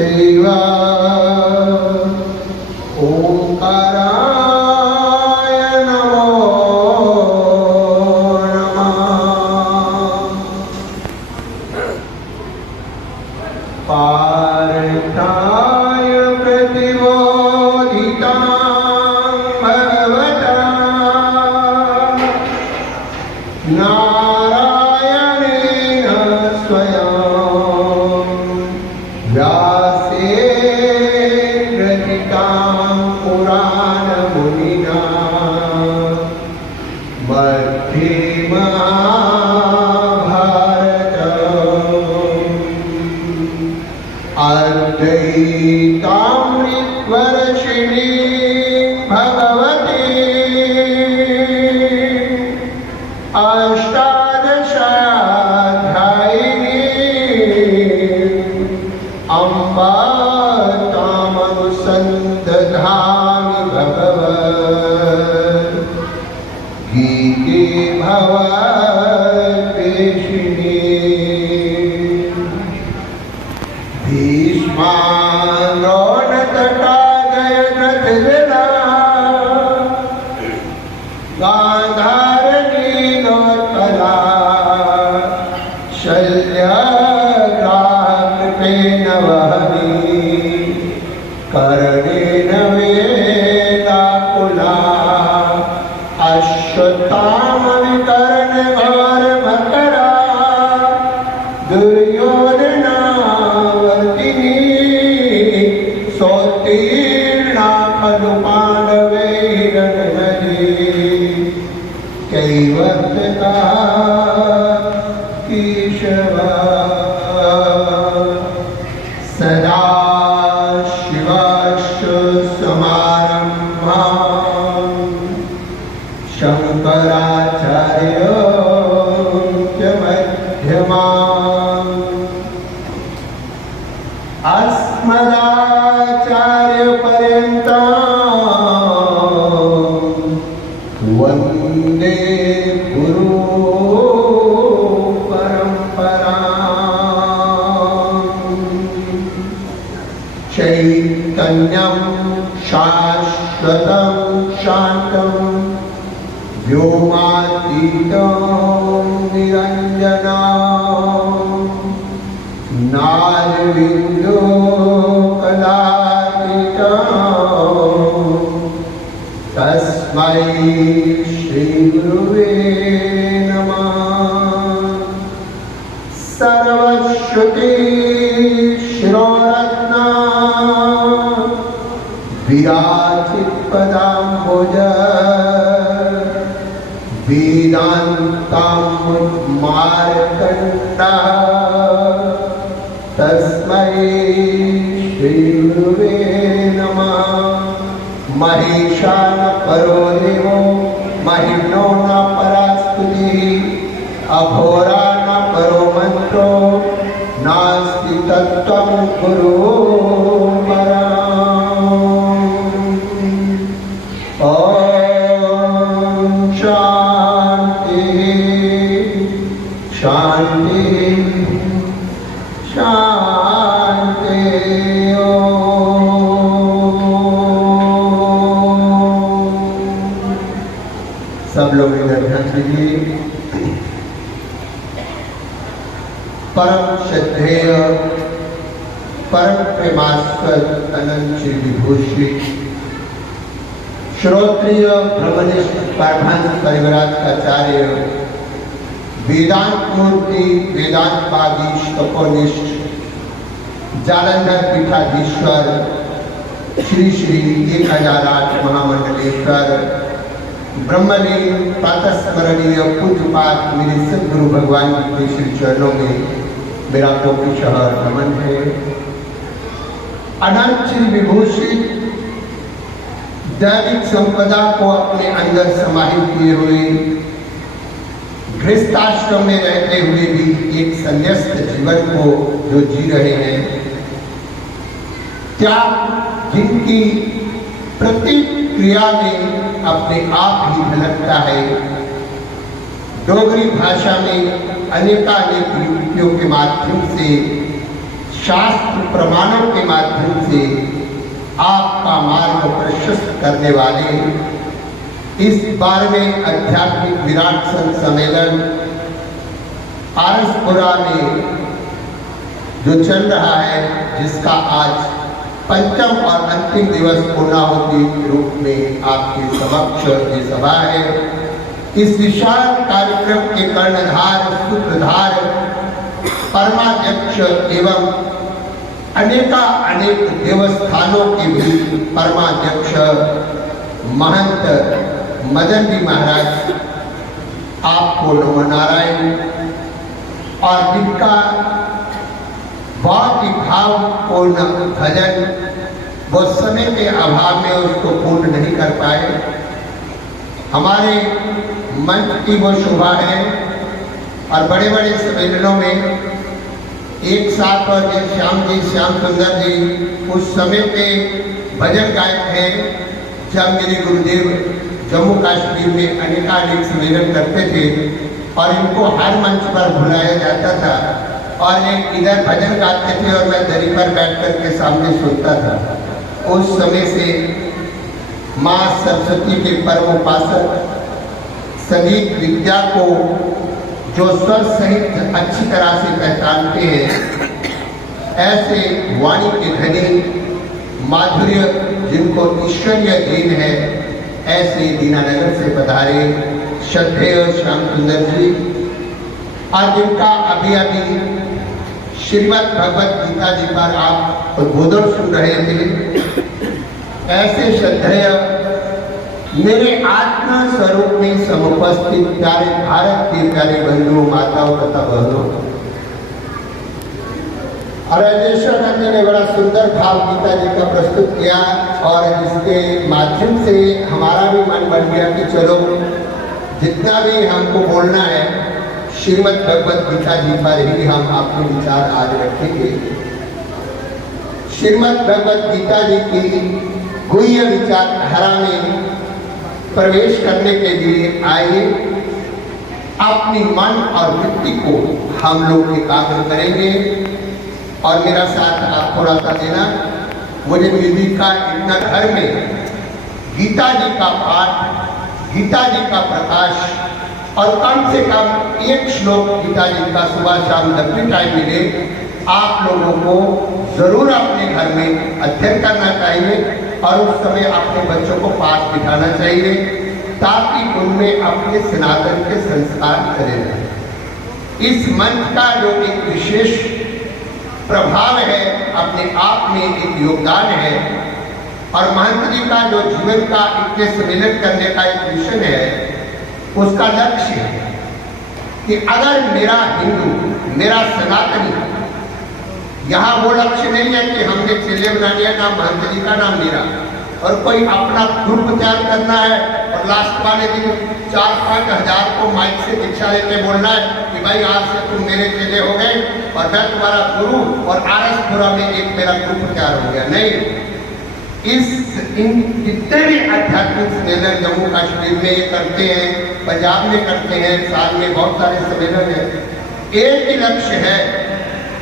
चैव ओंकाराय नमो नमः। पार्थाय प्रतिबोधितां भगवता नारायणेन स्वयं व्यासेन रचितां पुराणमुनिना मध्ये महाभारतम् अद्वैतामृतवर्षिणी भगवती अष्टादशाध्यायिनी अम्बा तामनुसन्दधामि भगवत् गीते भवद्वेषिणी। भीष्माद्रोणतटा जयद्रथविदा गान्धारनीलोत्पला शल्यग्राहकृतेन वहनी कर्णेन वेलाकुला अश्वत्थामविकर्णघोरमकरा दुर्योधनावर्तिनी सोत्तीर्णा खलु पाण्डवैरनहरी कैवर्तता केशव सदा शिवस्य समारम्भां शङ्कराचार्यस्य मध्यमाम् अस्मदाचार्यपर्यन्तां वन्दे गुरु परम्पराम्। चैतन्यं शाश्वतं शान्तं व्योमातीतं निरञ्जनं नादबिन्दो कलातीतं तस्मै श्रीगुरुवे नमः। सर्वश्रुति शिरोरत्ना विराजितपदाम्बुज वेदान्तामृतमार्कण्डः तस्मै श्रीगुरुवे नमः। महेशान परो देवो महिम्नो न परास्तुतिः अघोरा न परो मन्त्रो नास्ति तत्त्वं गुरु परम्। ॐ शान्ति शान्ति शान्ति। सब लोग इधर ध्यान दीजिए। परम श्रद्धेय परम प्रेमास्पद अनंत श्री विभूषित श्रोत्रिय ब्रह्मनिष्ठ पारभांस परिवराजकाचार्य वेदांत मूर्ति वेदांतवादी तपोनिष्ठ जालंधर पीठाधीश्वर श्री श्री 1008 महामंडलेश्वर ब्रह्मलीन प्रातस्मरणीय पूज्यपाद मेरे सदगुरु भगवान के श्री चरणों में मेरा कोटि शहर नमन है। अनंत श्री विभूषित दैविक संपदा को अपने अंदर समाहित किए हुए गृहस्थाश्रम में रहते हुए भी एक संन्यस्त जीवन को जो जी रहे हैं, त्याग जिनकी प्रत्येक क्रिया में अपने आप ही झलकता है। डोगरी भाषा में अनेकानेक युक्तियों के माध्यम से शास्त्र प्रमाणों के माध्यम से आपका मार्ग प्रशस्त करने वाले इस 12वें आध्यात्मिक विराट संत सम्मेलन आरसपुरा में जो चल रहा है, जिसका आज पंचम और अंतिम दिवस पूर्णाहुति के रूप में आपके समक्ष ये सभा है। इस विशाल कार्यक्रम के कर्णधार, सूत्रधार, परमाध्यक्ष एवं अनेक देवस्थानों के भी परमाध्यक्ष महंत मदन जी महाराज, आपको नमो नारायण। और जिनका बहुत ही भावपूर्ण भजन वो समय के अभाव में उसको पूर्ण नहीं कर पाए। हमारे मंच की वो शोभा है और बड़े बड़े सम्मेलनों में एक साथ और ये श्याम सुंदर जी उस समय के भजन गायक हैं जब मेरे गुरुदेव जम्मू कश्मीर में अनेकानेक सम्मेलन करते थे और इनको हर मंच पर बुलाया जाता था और ये इधर भजन गाते थे और मैं दरी पर बैठ कर के सामने सुनता था। उस समय से माँ सरस्वती के परमोपासक संगीत विद्या को जो स्वर सहित अच्छी तरह से पहचानते हैं, ऐसे वाणी के धनी माधुर्य जिनको ईश्वरीय देन है, ऐसे दीनानगर से पधारे श्रद्धेय श्याम सुंदर जी, और जिनका अभी श्रीमद् भगवत गीता जी पर आप उद्बोधन सुन रहे थे, ऐसे श्रद्धेय मेरे आत्मा स्वरूप में समुपस्थित प्यारे भारत के प्यारे बंधुओं, माताओं तथा बहनों, और राजेश्वर नंद ने बड़ा सुंदर भाव गीता जी का प्रस्तुत किया और जिसके माध्यम से हमारा भी मन बन गया कि चलो जितना भी हमको बोलना है श्रीमद् भगवत गीता जी पर ही हम अपने विचार आज रखेंगे। श्रीमद् भगवत गीता जी की गुह्य विचारधारा में प्रवेश करने के लिए आइए अपनी मन और वृत्ति को हम लोग एकाग्र करेंगे और मेरा साथ आप थोड़ा सा देना। मुझे म्यूजिक का इतना घर में गीता जी का पाठ, गीता जी का प्रकाश और कम से कम एक श्लोक गीता जी का सुबह शाम जब भी टाइम मिले आप लोगों को जरूर अपने घर में अध्ययन करना चाहिए और उस समय अपने बच्चों को पास बिठाना चाहिए ताकि उनमें अपने सनातन के संस्कार करें। इस मंच का जो एक विशेष प्रभाव है, अपने आप में एक योगदान है और महंत जी का जो जीवन का इनके सम्मिलित करने का एक मिशन है, उसका लक्ष्य है कि अगर मेरा हिंदू, मेरा सनातनी, यहाँ वो लक्ष्य नहीं है कि हमने चेले बना लिया, नाम महंत जी का नाम मेरा, और कोई अपना ग्रुप तैयार करना है और लास्ट वाले दिन 4-5 हज़ार को माइक से दीक्षा लेके बोलना है कि भाई आज से तुम मेरे चेले हो गए और मैं तुम्हारा गुरु और आरसपुरा में एक मेरा ग्रुप तैयार हो गया। नहीं, इन जितने भी आध्यात्मिक सम्मेलन जम्मू कश्मीर में ये करते हैं, पंजाब में करते हैं, साल में बहुत सारे सम्मेलन हैं, एक ही लक्ष्य है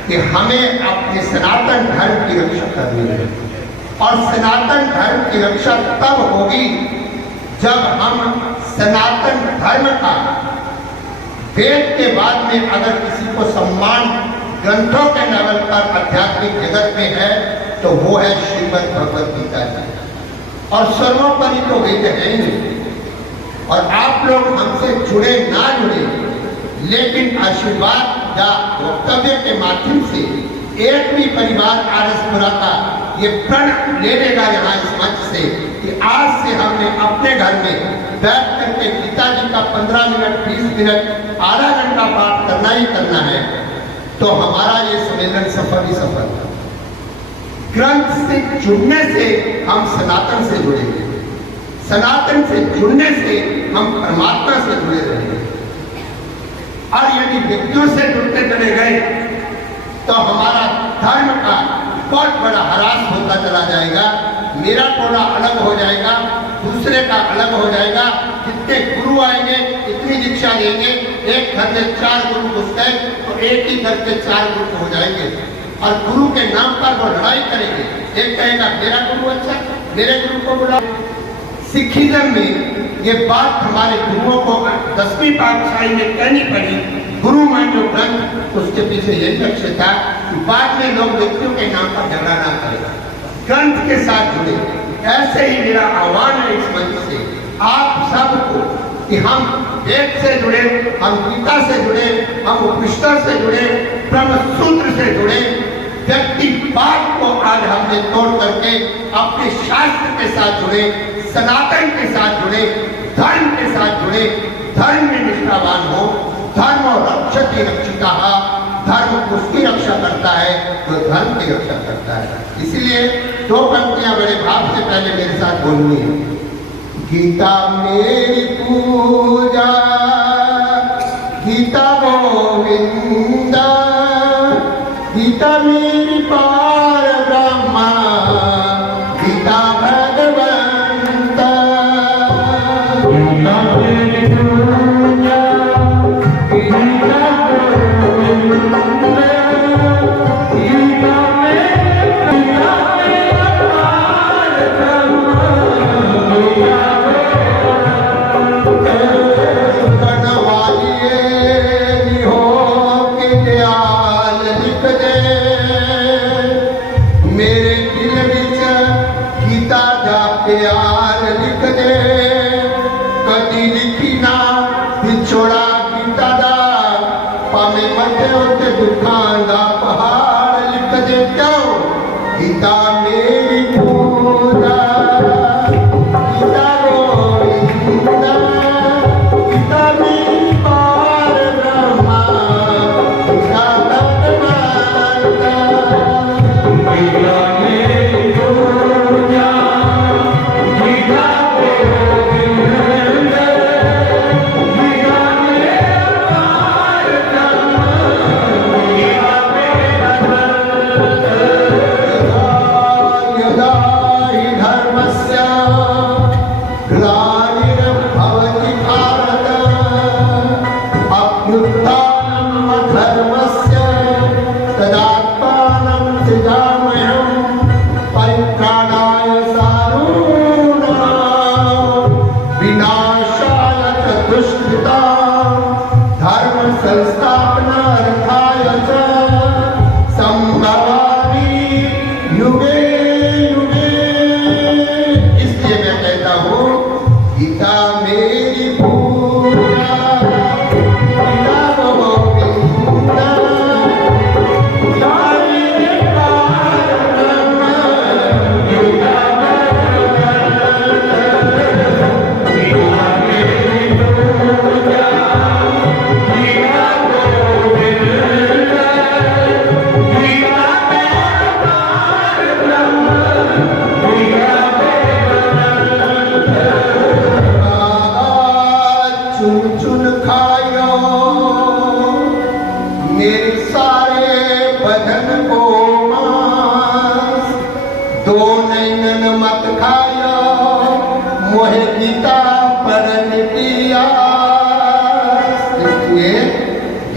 कि हमें अपने सनातन धर्म की रक्षा करनी है और सनातन धर्म की रक्षा तब होगी जब हम सनातन धर्म का वेद के बाद में अगर किसी को सम्मान ग्रंथों के लेवल पर आध्यात्मिक जगत में है तो वो है श्रीमद् भगवत गीता जी, और सर्वोपरि तो वेद है ही। और आप लोग हमसे जुड़े ना जुड़े, लेकिन आशीर्वाद या वक्तव्य के माध्यम से एक भी परिवार आरसपुरा का ये प्रण ले लेगा यहाँ इस मंच से कि आज से हमने अपने घर में बैठ करके गीता जी का 15 मिनट, 20 मिनट, आधा घंटा पाठ करना ही करना है, तो हमारा ये सम्मेलन सफल ही सफल। ग्रंथ से जुड़ने से हम सनातन से जुड़ेंगे, सनातन से जुड़ने से हम परमात्मा से जुड़े रहेंगे। और यदि व्यक्तियों से जुड़ते चले गए तो हमारा धर्म का बहुत बड़ा ह्रास होता चला जाएगा। मेरा टोला अलग हो जाएगा, दूसरे का अलग हो जाएगा। जितने गुरु आएंगे इतनी दीक्षा लेंगे, एक घर में 4 गुरु घुस गए तो एक ही घर के 4 ग्रुप हो जाएंगे। और गुरु के नाम पर वो लड़ाई करेंगे। एक कहेगा मेरा गुरु अच्छा, मेरे गुरु को बुलाओ। सिखिज्म में ये बात हमारे गुरुओं को 10वीं पातशाही में कहनी पड़ी। गुरु मान जो ग्रंथ, उसके पीछे यही लक्ष्य था कि बाद में लोग व्यक्तियों के नाम पर झगड़ा ना करें, ग्रंथ के साथ जुड़े। ऐसे ही मेरा आह्वान है इस मंच से आप सबको कि हम वेद से जुड़े, हम गीता से जुड़े, हम उपनिषदों से जुड़े, ब्रह्म सूत्र से जुड़े। व्यक्तिवाद को आज हमने तोड़ करके अपने शास्त्र के साथ जुड़े, सनातन के साथ जुड़े, धर्म के साथ जुड़े, धर्म में निष्ठावान हो। धर्म रक्षति रक्षिता, धर्म उसकी रक्षा करता है जो धर्म की रक्षा करता है। इसलिए 2 पंक्तियां बड़े भाव से पहले मेरे साथ बोलनी है। गीता मेरी पूजा, गीता गोविंदा, गीता मेरी पार ब्रह्मा, गीता भगवंता। गीता मेरी पूजा, गीता गोविंदा, गीता मेरी पार ब्रह्मा। प्यार लिख दे कदी लिखी ना बिछोड़ा गीता दा, पावे मथे उते दुखां दा पहाड़ लिख दे। क्यों? गीता मेरी पूजा, गीता गोविंदा, गीता मेरी पार ब्रह्मा, गीता भगवंता।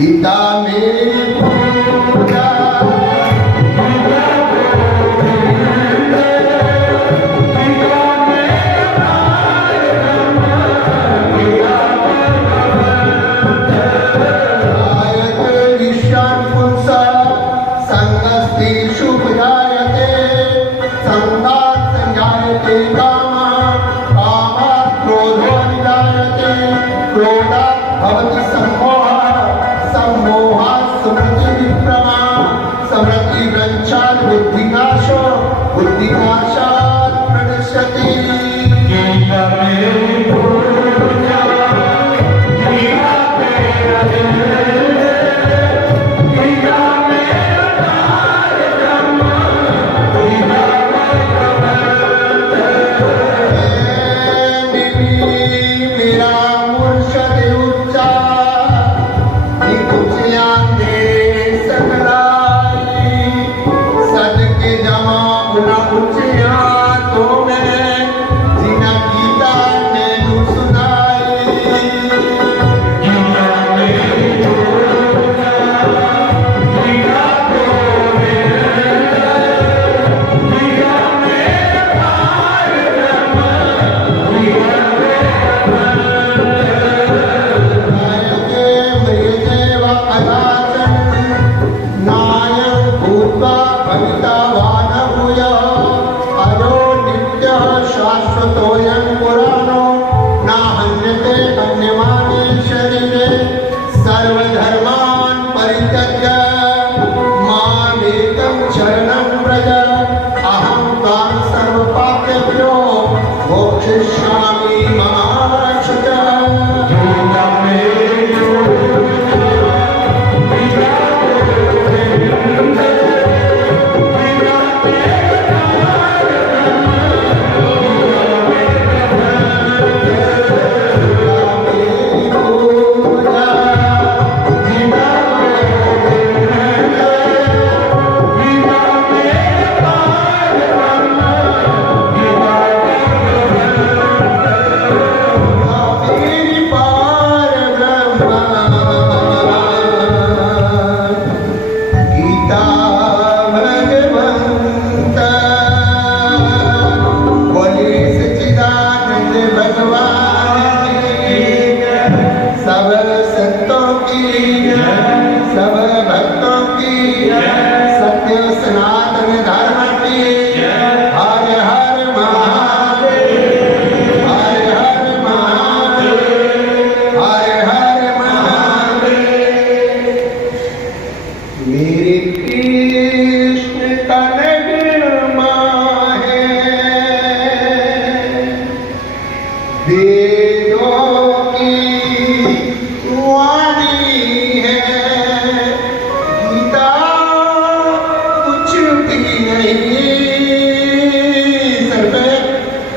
गीता मेरी पूजा, गीता मेरी पूजा,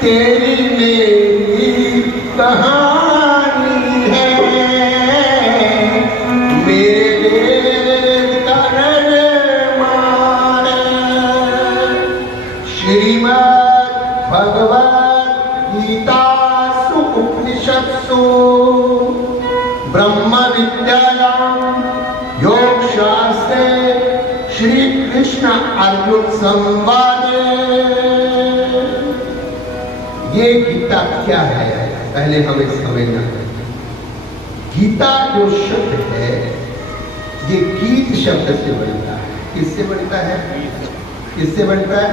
तेरी मेरी कहानी है, मेरे वेद का निर्माण है। श्रीमद् भगवद गीता उपनिषत्सु ब्रह्म विद्यायां योग शास्त्रे श्री कृष्ण अर्जुन संवादे। ये गीता क्या है, पहले हमें समझना है। गीता जो शब्द है ये गीत शब्द से बनता है। किससे बनता है? किससे बनता है?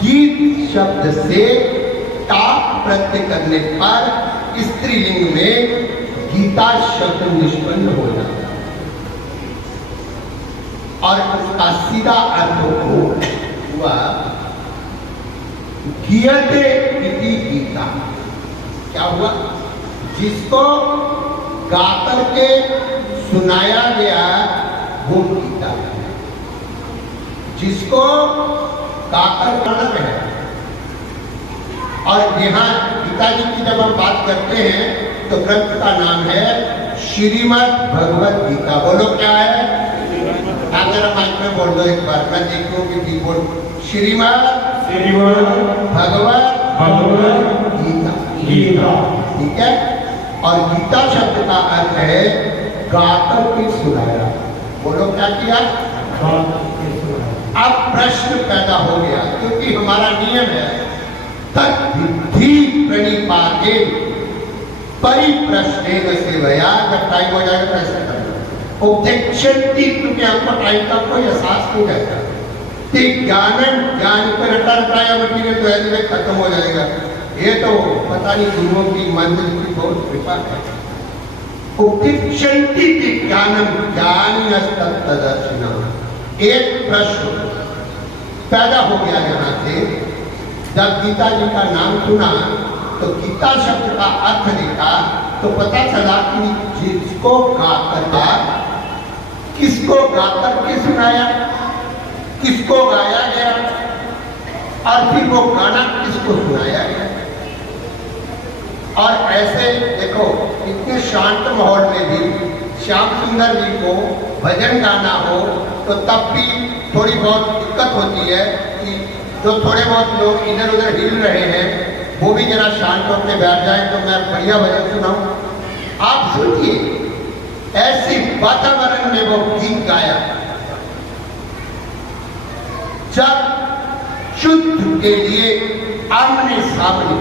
गीत शब्द से ताप प्रत्यय करने पर स्त्रीलिंग में गीता शब्द निष्पन्न हो जाता है और उसका सीधा अर्थ हुआ गीयते इति गीता। क्या हुआ? जिसको गाकर के सुनाया गया वो गीता है। जिसको गाकर गाना है। और यहाँ गीता जी की जब हम बात करते हैं तो ग्रंथ का नाम है श्रीमद् भगवद गीता। बोलो क्या है? अगर माइक में बोल दो एक बार, मैं देखूं कि ठीक बोल। श्रीमद् भगवद गीता। ठीक है। और गीता शब्द का अर्थ है गाकर के सुनाया। बोलो क्या किया? अब प्रश्न पैदा हो गया, क्योंकि हमारा नियम है तद्विधि प्रणिपाते परिप्रश्नेन सेवया। जब टाइम हो जाएगा प्रश्न करना। ऑब्जेक्शन की, क्योंकि हमको टाइम का कोई एहसास नहीं रहता। ज्ञान पर रटा मटीरियल तो ऐसे में खत्म हो जाएगा। ये तो पता नहीं गुरुओं की मंदिर की बहुत कृपा है। ऑब्जेक्शन की ज्ञानम ज्ञान। एक प्रश्न पैदा हो गया यहाँ से। जब गीता जी का नाम सुना तो गीता शब्द का अर्थ देखा तो पता चला कि जिसको गाकर, किसको गाकर के सुनाया, किसको गाया गया और फिर वो गाना किसको सुनाया गया। और ऐसे देखो इतने शांत माहौल में भी श्याम सुंदर जी को भजन गाना हो तो तब भी थोड़ी बहुत दिक्कत होती है कि जो थोड़े बहुत लोग इधर उधर हिल रहे हैं वो भी जरा शांत होकर बैठ जाए तो मैं बढ़िया भजन सुनाऊं। आप सुनिए ऐसी वातावरण में वो गीत गाया जब शुद्ध के लिए आमने सामने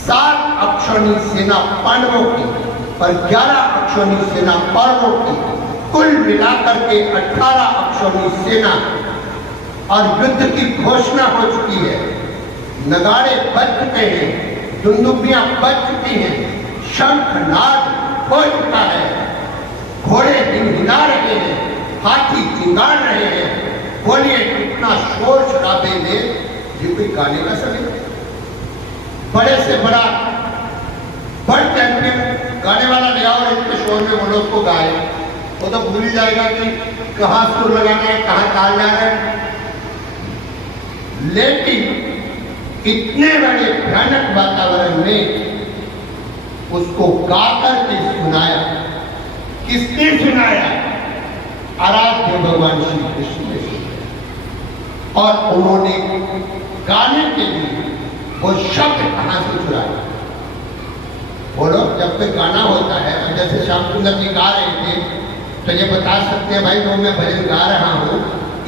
7 अक्षौणी सेना पांडवों की और 11 अक्षौणी सेना कौरवों की, कुल मिलाकर के 18 अक्षौणी सेना, और युद्ध की घोषणा हो चुकी है। नगाड़े बज चुके हैं, दुंदुभियां बज चुकी हैं, शंखनाद हो चुका है, घोड़े हिला रहे हैं, हाथी चिंगाड़ रहे हैं। बोलिए कितना शोर शराबे में ये कोई गाने का समय? बड़े से बड़ा वर्ल्ड चैंपियन गाने वाला ले आओ, इतने शोर में बोलो उसको गाए, वो तो भूल ही जाएगा कि कहाँ सुर लगाना है, कहाँ ताल जाना है। लेकिन इतने बड़े भयानक वातावरण में उसको गाकर के सुनाया। किसने सुनाया? आराध्य भगवान श्री कृष्ण ने सुनाया। और उन्होंने गाने के लिए वो शब्द कहां से चुराया? बोलो, जब कोई गाना होता है, जैसे श्याम सुंदर जी गा रहे थे तो ये बता सकते हैं भाई जो मैं भजन गा रहा हूँ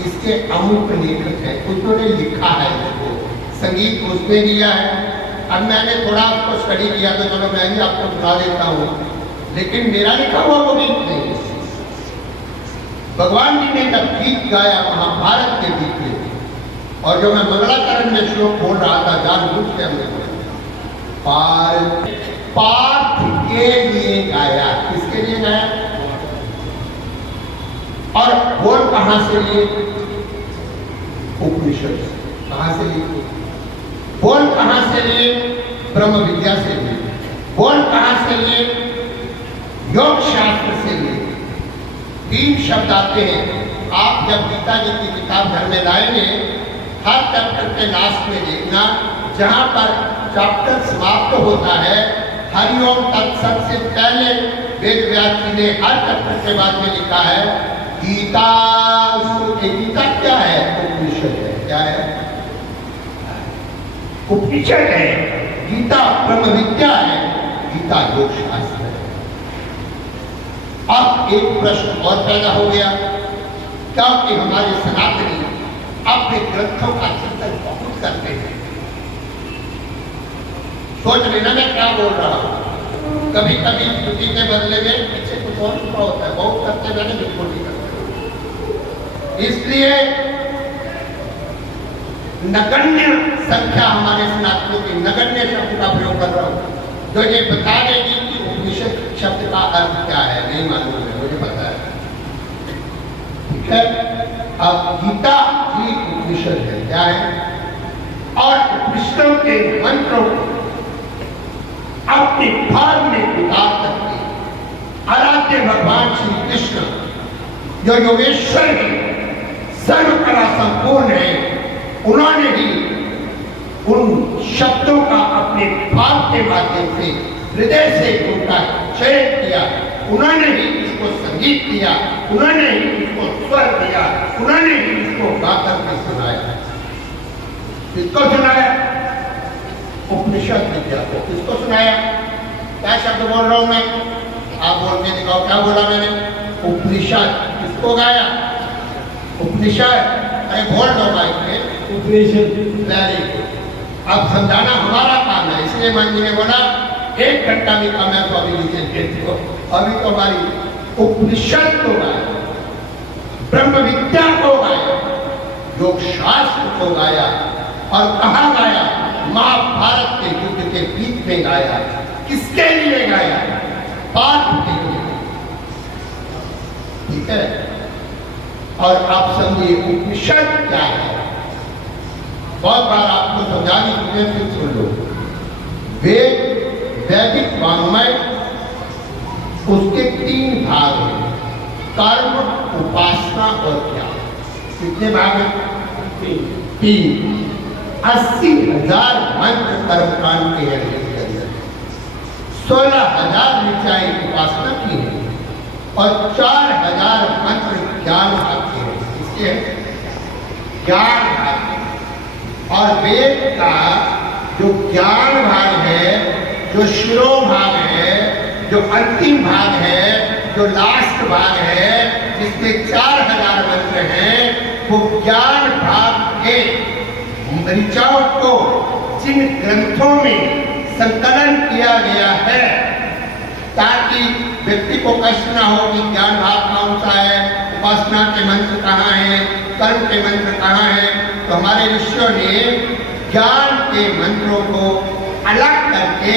इसके अमुक लेखक है, उन्होंने लिखा है, इसको संगीत उसने दिया है। अब मैंने थोड़ा उसको स्टडी किया तो चलो मैं भी आपको सुना देता हूँ, लेकिन मेरा लिखा हुआ वो गीत नहीं। भगवान जी ने जब गीत गाया महाभारत के गीत में, और जो मैं मंगलाचरण में श्लोक बोल रहा था जानबूझ के हमने पार्थ के लिए गाया। किसके लिए गाया? और बोल कहां से लिए? उपनिषद से। कहां से लिए? बोल कहां से लिए? ब्रह्म विद्या से लिए। बोल कहां से लिए? योग शास्त्र से लिए। 3 शब्द आते हैं। आप जब गीता जी की किताब घर में लाएंगे, हर चैप्टर के लास्ट में देखना जहां पर चैप्टर समाप्त होता है हरिओम तत्सत से पहले वेद व्यास जी ने हर चैप्टर के बाद में लिखा है गीता। गीता क्या है? उपनिषद है। क्या है? उपनिषद है। गीता ब्रह्म विद्या है, गीता योग शास्त्र है। अब एक प्रश्न और पैदा हो गया, क्योंकि हमारे सनातनी अपने ग्रंथों का चिंतन बहुत करते हैं। सोच लेना मैं क्या बोल रहा हूं। कभी कभी स्मृति के बदले में पीछे कुछ और छुपा होता है, बहुत करते मैंने बिल्कुल नहीं करते। इसलिए नगण्य संख्या हमारे सनातनों की, नगण्य शब्द का प्रयोग कर रहा हूं जो ये बता देगी कि उपनिषद शब्द का अर्थ क्या है। नहीं मालूम है, मुझे पता है। ठीक है, अब गीता ही उपनिषद है। क्या है? और उपनिषदों के मंत्रों को अपने भाग में उतार करके आराध्य भगवान श्री कृष्ण जो योगेश्वर है, सर्व कला संपूर्ण है, उन्होंने ही उन शब्दों का अपने भाव के माध्यम से हृदय से उनका चयन किया। उन्होंने ही इसको संगीत दिया, उन्होंने ही इसको स्वर दिया, उन्होंने ही इसको गाकर के सुनाया। किसको सुनाया? उपनिषद विद्या को। किसको सुनाया? क्या शब्द बोल रहा हूं मैं? आप बोल के दिखाओ, क्या बोला मैंने? उपनिषद। किसको गाया? उपनिषद। अरे बोल दो माइक में, उपनिषद। Very good. अब समझाना हमारा काम है, इसलिए मान जी ने बोला 1 घंटा भी कम है तो अभी नीचे देती हो। अभी तो हमारी उपनिषद को गाया, ब्रह्म विद्या को गाया, योग शास्त्र को गाया। और कहाँ गाया? महाभारत के युद्ध के बीच में गाया। किसके लिए गाया? पार्थ के लिए। ठीक है, और आप समझिए उपनिषद क्या है। बहुत बार आपको समझा दी, मुझे फिर सुन लो। वेद, वैदिक वाङ्मय, उसके 3 भाग हैं, कर्म, उपासना और ज्ञान। कितने भाग हैं? 3। 80,000 मंत्र कर्मकांड के हैं। 16,000 ऋचाएं उपासना की है और 4,000 मंत्र ज्ञान भाग के हैं। इसके ज्ञान भाग। और वेद का जो ज्ञान भाग है, जो शिरोभाग है, जो अंतिम भाग है, जो लास्ट भाग है, जिसमें 4,000 मंत्र हैं, वो ज्ञान भाग के ऋचाओं को जिन ग्रंथों में संकलन किया गया है ताकि व्यक्ति को कष्ट ना हो कि ज्ञान भाग कौन सा है, उपासना के मंत्र कहाँ हैं, कर्म के मंत्र कहाँ हैं, तो हमारे ऋषियों ने ज्ञान के मंत्रों को अलग करके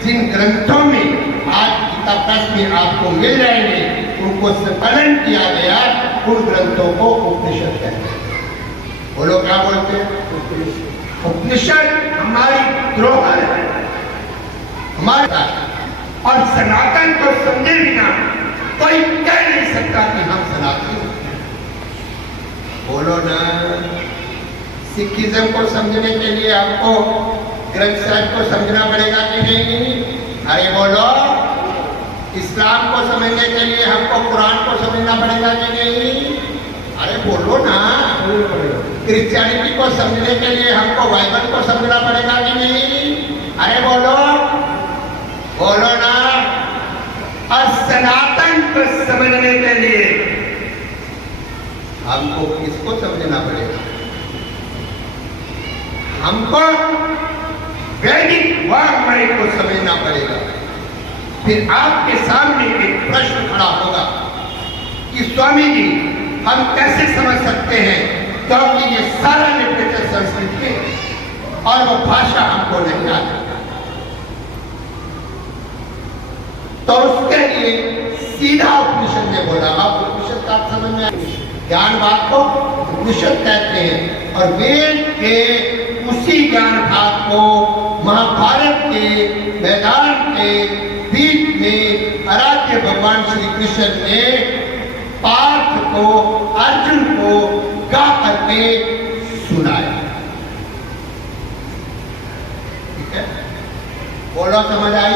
जिन ग्रंथों में आज गीता प्रेस में आपको मिल जाएंगे उनको संकलन किया गया, उन ग्रंथों को उपनिषद कहते हैं। बोलो क्या बोलते हैं? उपनिषद हमारी धरोहर है, हमारा। और सनातन को समझे बिना कोई कह नहीं सकता कि हम सनातन। बोलो ना। सिखिज्म को समझने के लिए आपको ग्रंथ साहिब को समझना पड़ेगा कि नहीं? अरे बोलो। इस्लाम को समझने के लिए हमको कुरान को समझना पड़ेगा कि नहीं? अरे बोलो ना। क्रिश्चियनिटी को समझने के लिए हमको बाइबल को समझना पड़ेगा कि नहीं? अरे बोलो। बोलो ना। और सनातन को समझने के लिए हमको किसको समझना पड़ेगा? हमको वैदिक वाङ्मय को समझना पड़ेगा। फिर आपके सामने एक प्रश्न खड़ा होगा कि स्वामी जी हम कैसे समझ सकते हैं, क्योंकि ये सारा लिटरेचर संस्कृत में और वो भाषा हमको नहीं आती। तो उसके लिए सीधा उपनिषद ने बोला। आप उपनिषद का समझ में आए? ज्ञान भाग को उपनिषद कहते हैं और वेद के उसी ज्ञान भाग को महाभारत के मैदान के बीच में आराध्य भगवान श्री कृष्ण ने पार्थ को, अर्जुन को गा करके सुनाया। बोलो समझ आई?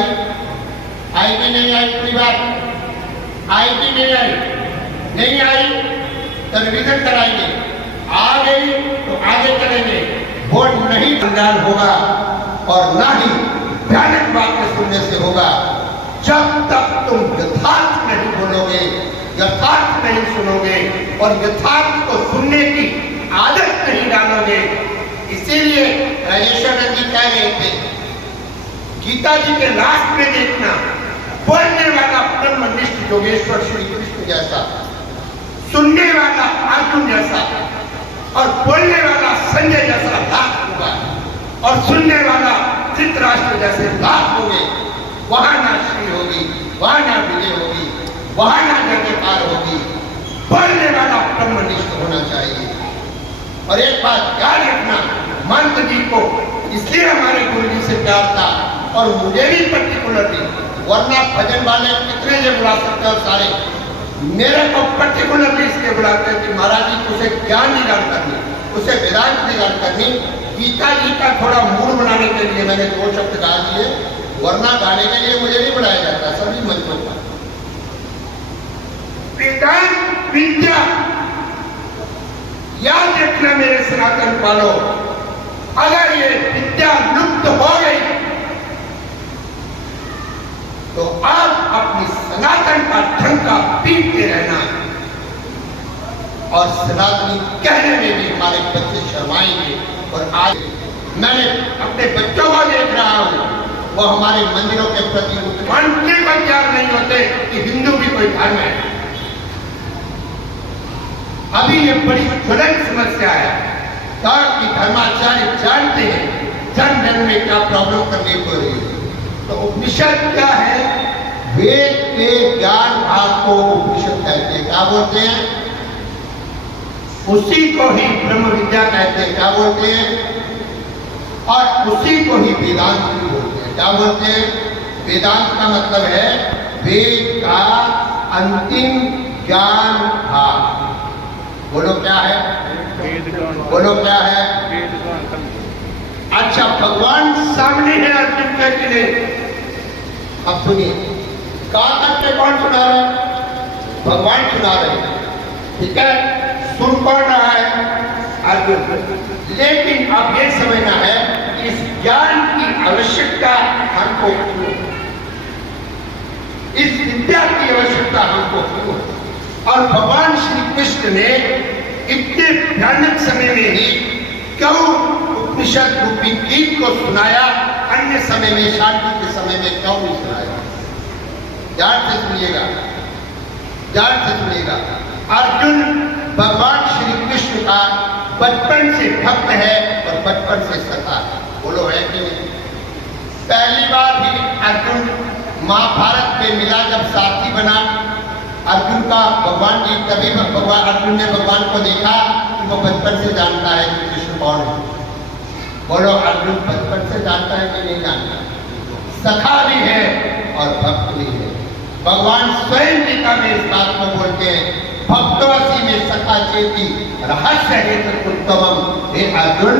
आई कि नहीं आई? पूरी बात आई कि नहीं आई? नहीं आई तो रिवीजन कराएंगे, आ गई तो आगे चलेंगे। वोट नहीं कल्याण होगा और ना ही भयानक बातें सुनने से होगा। जब तक तुम यथार्थ नहीं बोलोगे, यथार्थ नहीं सुनोगे और यथार्थ को सुनने की आदत नहीं डालोगे। इसीलिए राजेश्वर जी कह रहे थे, गीता जी के लास्ट में देखना, बोलने वाला ब्रह्मनिष्ठ योगेश्वर श्री कृष्ण जैसा, सुनने वाला अर्जुन जैसा और बोलने वाला संजय जैसा लाख होगा और सुनने वाला धृतराष्ट्र जैसे लाख होंगे। वहां ना श्री होगी, वहां ना विजय होगी, वहां ना जयकार होगी। बोलने वाला ब्रह्मनिष्ठ होना चाहिए। और एक बात याद रखना, मंत जी को इसलिए हमारे गुरु जी से प्यार था और मुझे भी पर्टिकुलरली, वरना भजन वाले कितने ये बुला सकते हैं सारे, मेरे को पर्टिकुलरली इसलिए बुलाते हैं कि महाराज जी उसे ज्ञान निगान करनी, उसे वेदांत निगान करनी। गीता जी का थोड़ा मूड बनाने के लिए मैंने 2 शब्द गा दिए, वरना गाने के लिए मुझे नहीं बुलाया जाता सभी मंचों पर। वेदांत विद्या याद रखना मेरे सनातन वालों, अगर ये विद्या लुप्त हो गई तो आप अपनी सनातन का ढंका पीटते रहना और सनातनी कहने में भी हमारे बच्चे शर्माएंगे। और आज मैंने अपने बच्चों को देख रहा हूं, वो हमारे मंदिरों के प्रति मानने को तैयार नहीं होते कि हिंदू भी कोई धर्म है। अभी ये बड़ी ज्वलंत समस्या है कि धर्माचार्य जानते हैं जन जन में क्या प्रॉब्लम करनी पड़ रही है। तो उपनिषद क्या है? वेद के ज्ञान भाग को उपनिषद कहते हैं। क्या बोलते हैं? उसी को ही ब्रह्म विद्या कहते हैं। क्या बोलते हैं? और उसी को ही वेदांत भी बोलते हैं। क्या बोलते हैं? वेदांत का मतलब है वेद का अंतिम ज्ञान भाग। बोलो क्या है? बोलो क्या है? अच्छा, भगवान सामने है अर्जुन के लिए। अब सुनिए, कहां तक के कौन सुना रहे हैं? भगवान सुना रहे हैं, ठीक है? सुन कौन रहा है? अर्जुन। लेकिन अब ये समझना है इस ज्ञान की आवश्यकता हमको क्यों, इस विद्या की आवश्यकता हमको क्यों। और भगवान श्री कृष्ण ने इतने भयानक समय में ही क्यों उपनिषद रूपी गीत को सुनाया, अन्य समय में, शांति के समय में क्यों नहीं सुनाया? ध्यान से सुनिएगा, ध्यान से सुनिएगा। अर्जुन भगवान श्री कृष्ण का बचपन से भक्त है और बचपन से सखा है। बोलो है कि नहीं? पहली बार भी अर्जुन महाभारत में मिला जब साथी बना अर्जुन का भगवान जी, तभी भगवान अर्जुन ने भगवान को देखा कि वो बचपन से जानता है कि कृष्ण कौन है। बोलो, अर्जुन बचपन से जानता है कि नहीं जानता? सखा भी है और भक्त भी है। भगवान स्वयं गीता में इस बात को बोलते हैं, भक्तोसी में सखा चेती रहस्य हेतु उत्तमम। हे अर्जुन,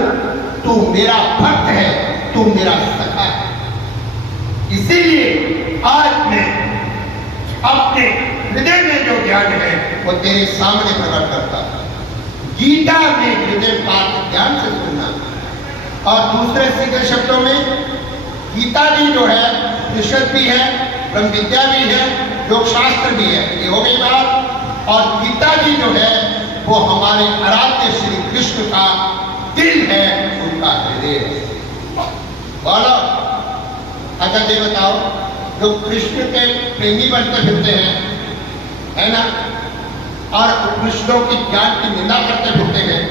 तू मेरा भक्त है, तू मेरा सखा है। इसीलिए आज मैं अपने हृदय में जो ज्ञान है वो तेरे सामने प्रकट करता हूं। गीता में हृदय पाठ ध्यान से सुनना। और दूसरे सीधे शब्दों में, गीता जी जो है उपनिषद भी है, ब्रह्म विद्या भी है, योग शास्त्र भी है। ये हो गई बात। और गीता जी जो है वो हमारे आराध्य श्री कृष्ण का दिल है, उनका हृदय है। बोलो, अच्छा ये बताओ, जो कृष्ण के प्रेमी बनते फिरते हैं, है ना, और उपनिषदों की ज्ञान की निंदा करते फिरते हैं,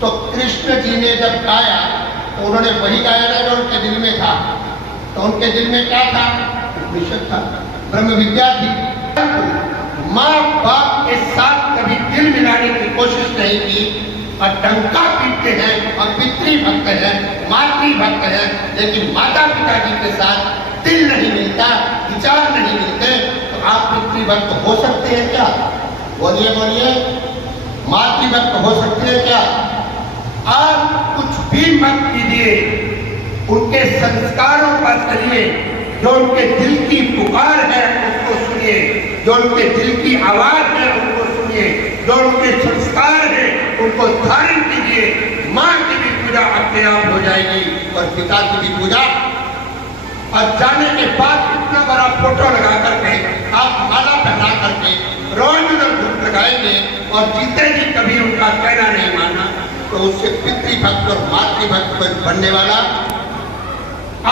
तो कृष्ण जी ने जब गाया तो उन्होंने वही गाया ना जो उनके दिल में था। तो उनके दिल में क्या था? उपनिषद था, ब्रह्म विद्या थी। माँ बाप के साथ कभी दिल मिलाने की कोशिश नहीं की और डंका पीटते हैं और पितृ भक्त हैं, मातृ भक्त हैं, लेकिन माता पिता जी के साथ दिल नहीं मिलता, विचार नहीं मिलते। तो आप पितृ भक्त हो सकते हैं क्या? बोलिए बोलिए, मातृ भक्त हो सकते हैं क्या? आप कुछ भी मत कीजिए, उनके संस्कारों पर चलिए, जो उनके दिल की पुकार है उसको सुनिए, जो उनके दिल की आवाज है उनको सुनिए, जो उनके संस्कार है उनको धारण कीजिए। माँ की भी पूजा अपने आप हो जाएगी और पिता की भी पूजा। और जाने के बाद इतना बड़ा फोटो लगा करके आप माला पहना करके रोज उधर धूप लगाएंगे और जीते जी कभी उनका कहना नहीं मानना, तो उससे पितृभक्त और मातृभक्त कोई बनने वाला।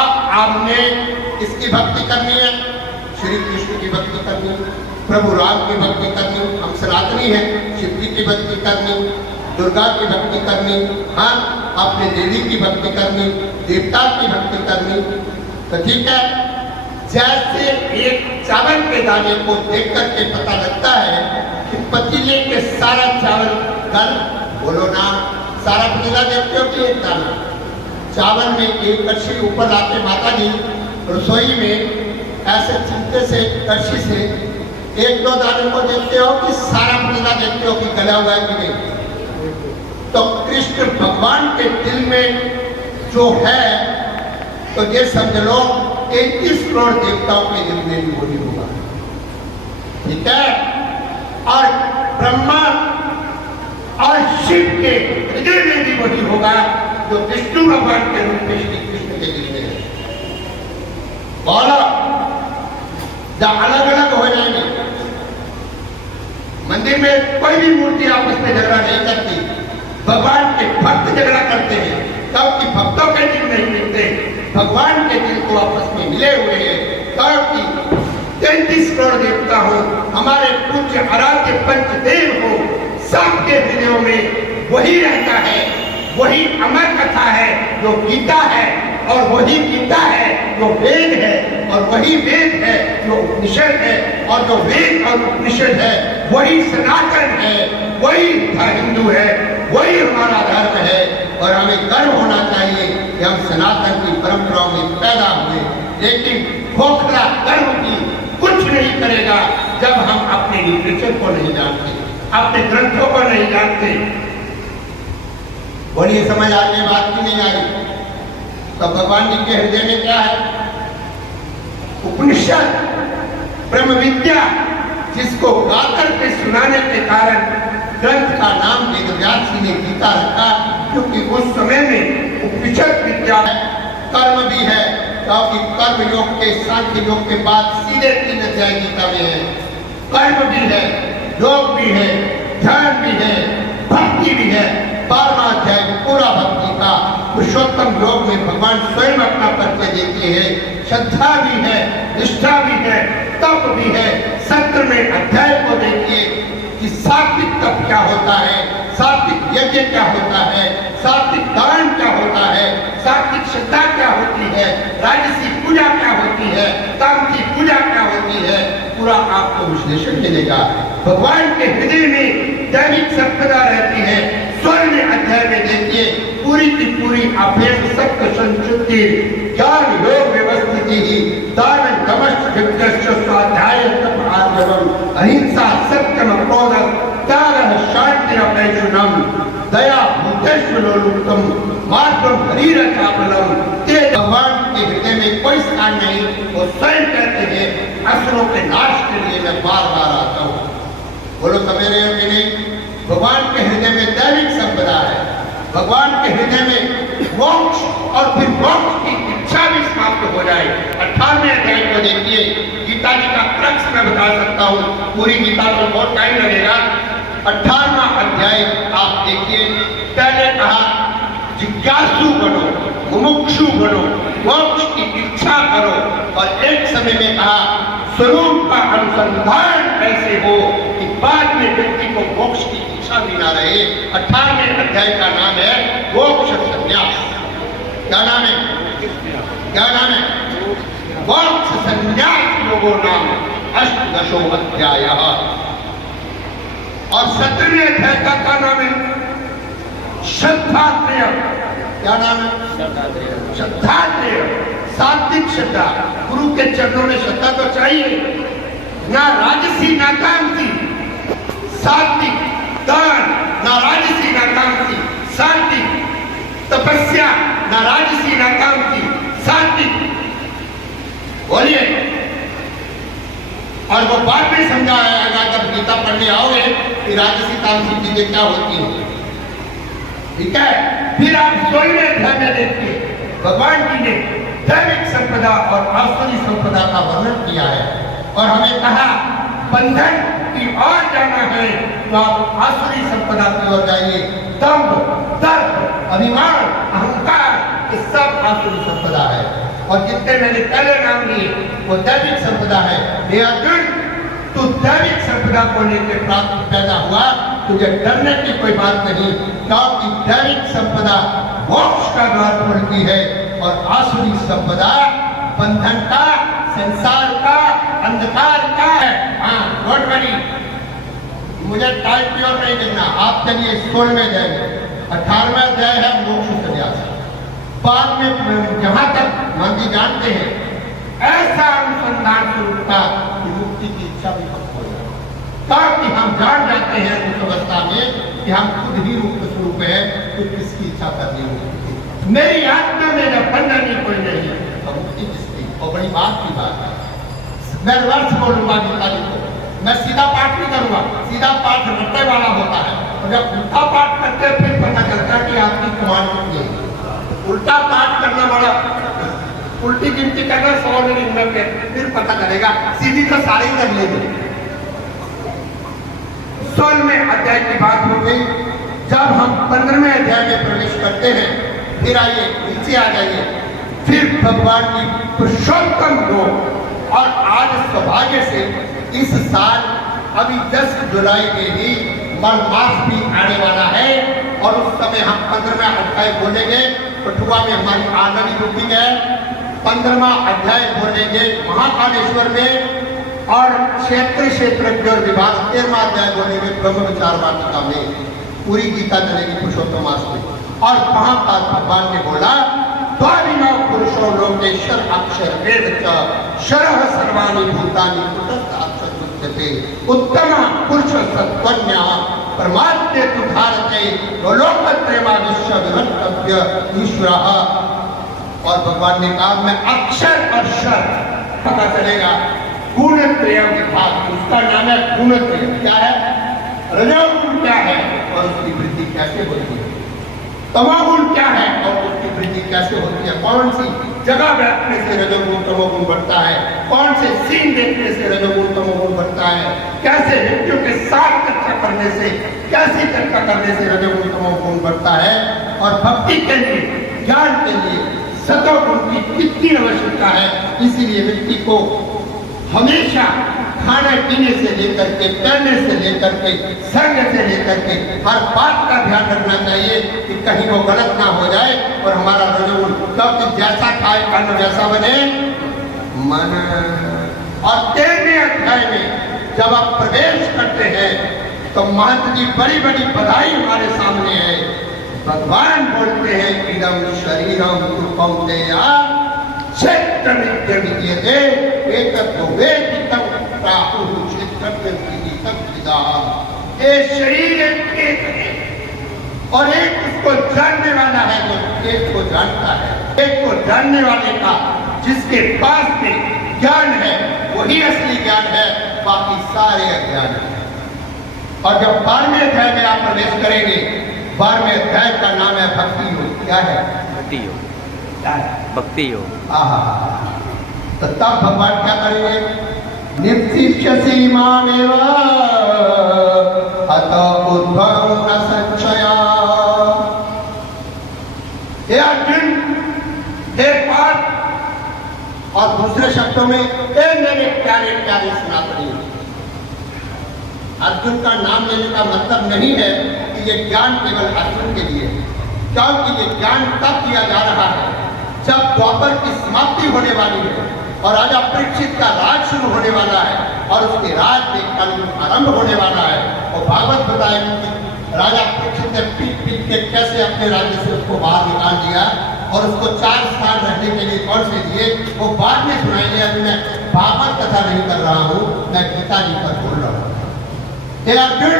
अब आपने इसकी भक्ति करनी है, श्री कृष्ण की भक्ति करनी, प्रभु राम की भक्ति करनी, हम सनातनी हैं, शिव जी की भक्ति करनी, दुर्गा की भक्ति करनी, हाँ अपने देवी की भक्ति करनी, देवता की भक्ति करनी, तो ठीक है। जैसे एक चावल के दाने को देख करके पता लगता है कि पतीले के सारा चावल कल बोलो ना, सारा पतीला देखते हो कि एक दाना चावल में एक कड़छी ऊपर लाके माता जी रसोई में ऐसे चिमटे से कड़छी से एक दो दाने को देखते हो कि सारा पतीला देखते हो कि गला हुआ है कि नहीं। तो कृष्ण भगवान के दिल में जो है, तो ये समझ लो 31 करोड़ देवताओं के दिल में भी वही होगा, ठीक है। और ब्रह्मा और शिव के हृदय में भी वही होगा जो विष्णु भगवान के रूप में श्री कृष्ण के दिल में है। बोलो, जब अलग अलग हो जाएंगे, मंदिर में कोई भी मूर्ति आपस में झगड़ा नहीं करती, भगवान के भक्त झगड़ा करते हैं, क्योंकि भक्तों के दिल नहीं मिलते, भगवान के दिल को आपस में मिले हुए हैं। क्योंकि 33 करोड़ देवता हो, हमारे पूज्य आराध्य पंचदेव हो, सबके हृदयों में वही रहता है, वही अमर कथा है जो गीता है, और वही गीता है जो वेद है, और वही वेद है जो उपनिषद है, और जो वेद और उपनिषद है वही सनातन है, वही हिंदू है, वही हमारा धर्म है। और हमें गर्व होना चाहिए कि हम सनातन की परंपराओं में पैदा हुए। लेकिन खोखला गर्व भी कुछ नहीं करेगा जब हम अपने लिटरेचर को नहीं जानते, अपने ग्रंथों को नहीं जानते। बोलिए, समझ आगे बात की नहीं आई? तो भगवान जी के हृदय में क्या है? उपनिषद, ब्रह्म विद्या, जिसको गाकर के सुनाने के कारण ग्रंथ का नाम वेदव्यास जी ने गीता रखा, क्योंकि उस समय में उपनिषद विद्या कर्म भी है, क्योंकि कर्म योग के सांख्य योग के बाद सीधे 3 अध्याय गीता में है। कर्म भी है, योग भी है, ध्यान भी है, भक्ति भी है। 12वां अध्याय पूरा भक्ति का। पुरुषोत्तम योग में भगवान स्वयं अपना परिचय देते हैं। श्रद्धा भी है, निष्ठा भी है, तप भी है। 17वें अध्याय को देखिए कि सात्विक तप क्या होता है, सात्विक यज्ञ क्या होता है, सात्विक दान क्या होता है, सात्विक श्रद्धा क्या होती है, राजसी पूजा क्या होती है, तामसी पूजा क्या होती है, पूरा आपको विश्लेषण मिलेगा। भगवान के हृदय में दैविक संपदा रहती है। 16वें अध्याय में देखिए पूरी की पूरी अभेद सत्य संचुति ज्ञान योग व्यवस्थिति ही दान दमश्च विद्यश्च स्वाध्याय तप आर्जवम अहिंसा सत्यम क्रोध त्यागः शान्तिरपैशुनम दया भूतेष्वलोलुप्तम मार्गम हरिरचापलम। तेज भगवान के हृदय में कोई स्थान नहीं। वो स्वयं कहते हैं असुरों के नाश के लिए मैं बार बार आता हूँ। बोलो सवेरे हो कि नहीं? भगवान के हृदय में दैविक संपदा है, भगवान के हृदय में मोक्ष और फिर मोक्ष की इच्छा भी समाप्त हो जाए। 18वें अध्याय को देखिए, गीता जी का क्रक्स मैं बता सकता हूँ, पूरी गीता को बहुत टाइम लगेगा। 18वां अध्याय आप देखिए, पहले कहा जिज्ञासु बनो, मुमुक्षु बनो, मोक्ष की इच्छा करो, और एक समय में कहा स्वरूप का अनुसंधान कैसे हो कि बाद में व्यक्ति को मोक्ष की इच्छा भी ना रहे। 18वें अध्याय का नाम है मोक्ष संन्यास। क्या नाम है? क्या नाम है? मोक्ष संन्यास योगो नाम अष्टदशो अध्याय। और 17वें अध्याय का क्या नाम है? श्रद्धात्रेय। क्या नाम है? श्रद्धात्रेय, सात्विक श्रद्धा। गुरु के चरणों में श्रद्धा तो चाहिए, ना राजसी ना तामसी। सात्विक दान, ना राजसी ना तामसी। सात्विक तपस्या, ना राजसी ना तामसी। बोलिए। और वो बात भी समझा आएगा जब गीता पढ़ने आओगे कि राजसी तामसी चीजें क्या होती हैं। ठीक है, फिर आप 16वें अध्याय में देखिए भगवान जी ने दैविक संपदा और आसुरी संपदा का वर्णन किया है और हमें कहा बंधन की ओर जाना है तो आप आसुरी संपदा की ओर जाइए। दंभ, दर्प, अभिमान, अहंकार, ये सब आसुरी संपदा है और जितने मैंने पहले नाम लिए वो दैविक संपदा है। हे अर्जुन, तू दैविक संपदा को लेकर प्राप्त पैदा हुआ, तुझे डरने की कोई बात नहीं, क्योंकि दैविक संपदा मोक्ष का द्वार खोलती है और आसुरी संपदा बंधन का, संसार का, अंधकार का है। हाँ, डोंट वरी, मुझे टाइम की ओर नहीं देखना। आप चलिए 16वें अध्याय में, 18वां अध्याय है मोक्ष सन्यास। बाद में जहां तक मान जी जानते हैं ऐसा अनुसंधान शुरू का कि मुक्ति की इच्छा भी खत्म हो जाए, ताकि हम जान जाते हैं उस अवस्था में कि हम खुद ही रूप स्वरूप है, तो किसकी इच्छा करनी होगी। मेरी आत्मा में जब बंधन ही कोई नहीं तो मुक्ति किसकी। और बड़ी बात की बात है, मैं वर्ष बोलूंगा गीता जी को, मैं सीधा पाठ नहीं करूंगा। सीधा पाठ रटने वाला होता है और जब उल्टा पाठ करते हैं फिर पता चलता है कि आपकी कमाल कितनी है। उल्टा पाठ करने वाला उल्टी गिनती करना 100 में फिर पता चलेगा, सीधी तो सारे ही कर लेंगे। 16वें अध्याय की बात हो गई। जब हम 15वें अध्याय में प्रवेश करते हैं, फिर आइए नीचे आ जाइए, फिर भगवान की पुरुषोत्तम योग। और आज सौभाग्य से इस साल अभी 10 जुलाई में ही मल मास भी आने वाला है और उस समय हम 15वां अध्याय बोलेंगे। कठुआ में हमारी ऑलरेडी बुकिंग है। 15वां अध्याय बोलेंगे महाकालेश्वर में और क्षेत्र विभाग 13वां अध्याय बोलेंगे ब्रह्म विचार वाटिका में। पूरी गीता चलेगी पुरुषोत्तम मास में। और वहां पर भगवान ने बोला द्वारिणो पुरुषो लोकेश्वर अक्षर वेद च शरः सर्वाणि भूतानि कुटस्थ अक्षर उच्यते उत्तम पुरुष सत्वन्या परमात्मे तु भारते लोकत्रयमा विश्व विभक्तव्य ईश्वरः। और भगवान ने कहा मैं अक्षर और शर पता चलेगा। गुणत्रय विभाग, उसका नाम है गुणत्रय। क्या है? रजोगुण क्या है और उसकी वृद्धि कैसे होती है, तमोगुण क्या है और उसकी वृद्धि कैसे होती है, कौन सी जगह बैठने से रजोगुण तमोगुण बढ़ता है, कौन से सीन देखने से रजोगुण तमोगुण बढ़ता है, कैसे व्यक्तियों के साथ चर्चा करने से, कैसी चर्चा करने से रजोगुण तमोगुण बढ़ता है। और भक्ति के लिए, ज्ञान के लिए सतोगुण की कितनी आवश्यकता है। इसीलिए व्यक्ति को हमेशा खाने पीने से लेकर के, पहनने से लेकर के, संग से लेकर के हर बात का ध्यान रखना चाहिए कि कहीं वो गलत ना हो जाए और हमारा रजोगुण, क्योंकि जैसा खाए अन्न वैसा बने मन। और 13वें अध्याय में जब आप प्रवेश करते हैं तो महंत जी बड़ी बड़ी बधाई हमारे सामने है। भगवान बोलते हैं इदं शरीरम कौन्तेय क्षेत्र विद्यते एतत् वेदितं प्राहुः क्षेत्रज्ञ विदितं विदाम्। ये शरीर एक है और एक उसको जानने वाला है जो एक को जानता है। एक को जानने वाले का जिसके पास में ज्ञान है वही असली ज्ञान है, बाकी सारे अज्ञान है। और जब 12वें अध्याय में आप प्रवेश करेंगे, 12वें अध्याय का नाम है भक्ति योग। क्या है? भक्ति योग। क्या है? भक्ति योग। तो तब भगवान क्या करेंगे? निश्चिष्यसि मामेव अतः उद्भवं न संशयः। हे अर्जुन, हे पार्थ, और दूसरे शब्दों में हे मेरे प्यारे प्यारे सनातनी। अर्जुन का नाम लेने का मतलब नहीं है कि ये ज्ञान केवल अर्जुन के लिए, क्योंकि ये ज्ञान तब दिया जा रहा है जब द्वापर की समाप्ति होने वाली है और राजा परीक्षित का राज शुरू होने वाला है और उसके राज में कलयुग आरंभ होने वाला है। और भागवत बताएगी कि राजा परीक्षित ने पीट पीट के कैसे अपने राज्य से उसको बाहर निकाल दिया और उसको 4 स्थान रहने के लिए कौन से दिए, वो बाद में सुनाएंगे। अभी मैं भागवत कथा नहीं कर रहा हूँ, मैं गीता जी पर बोल रहा हूँ। हे अर्जुन,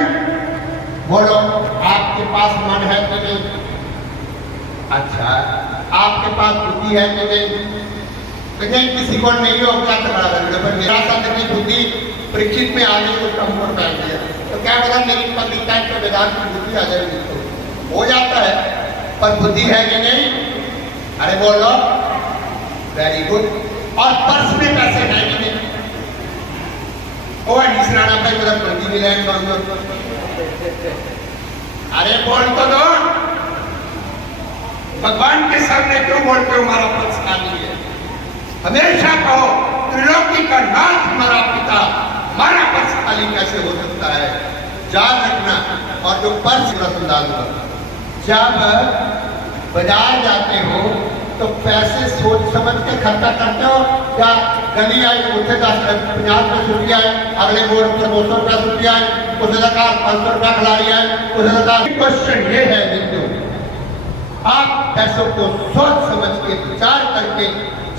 बोलो आपके पास मन है कि नहीं? अच्छा, आपके पास बुद्धि है कि नहीं? तो नहीं किसी को नहीं हो क्या खड़ा कर, पर मेरा साथ की बुद्धि परीक्षित में आ गई, उसका मुंह पहन दिया, तो क्या पता मेरी पत्रिका के वेदांत की बुद्धि आ जाएगी, तो हो जाता है, पर बुद्धि है कि नहीं? अरे बोलो, वेरी गुड। और पर्स में पैसे है कि नहीं? निसराना भाई मतलब बुद्धि मिलेगा, अरे बोल तो दो, भगवान के सामने क्यों बोलते हो हमारा पर्स खाली है? हमेशा कहो त्रिलोकी का नाथ हमारा पिता, हमारा पर्स खाली कैसे हो सकता है? याद रखना। और जो पर्स रसदार होगा, जब बाजार जाते हो तो पैसे सोच समझ के खर्चा करते हो, क्या गली आई उसे 50 रुपया है, अगले मोड़ पर 200 रुपया है, उसे लगा 500 रुपया खिलाड़ी है, उसे लगा। क्वेश्चन ये है मित्रों, आप पैसों को सोच समझ के विचार करके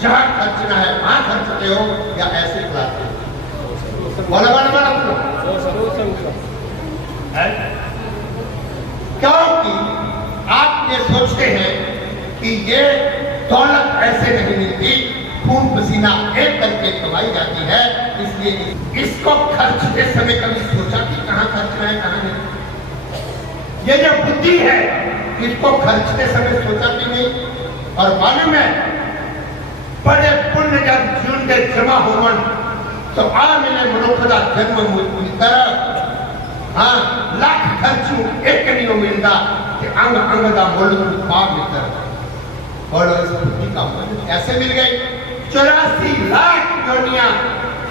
जहाँ खर्चना है वहां खर्चते हो या ऐसे खिलाते हो? क्योंकि आप ये सोचते हैं कि ये दौलत ऐसे नहीं मिलती, खून पसीना एक करके कमाई जाती है, इसलिए इसको खर्चते समय कभी सोचा कि कहाँ खर्चना है कहाँ नहीं? ये जो बुद्धि है इसको खर्चते समय सोचा भी नहीं। और मालूम है बड़े पुण्य जब जीवन के जमा होवन तो आ मिले मनुष्य का जन्म मिलकर, हाँ लाख खर्चू एक नहीं मिलता कि अंग अंग का मोल पाप मिलकर, और इस बुद्धि का मन ऐसे मिल गई। 84 लाख योनियां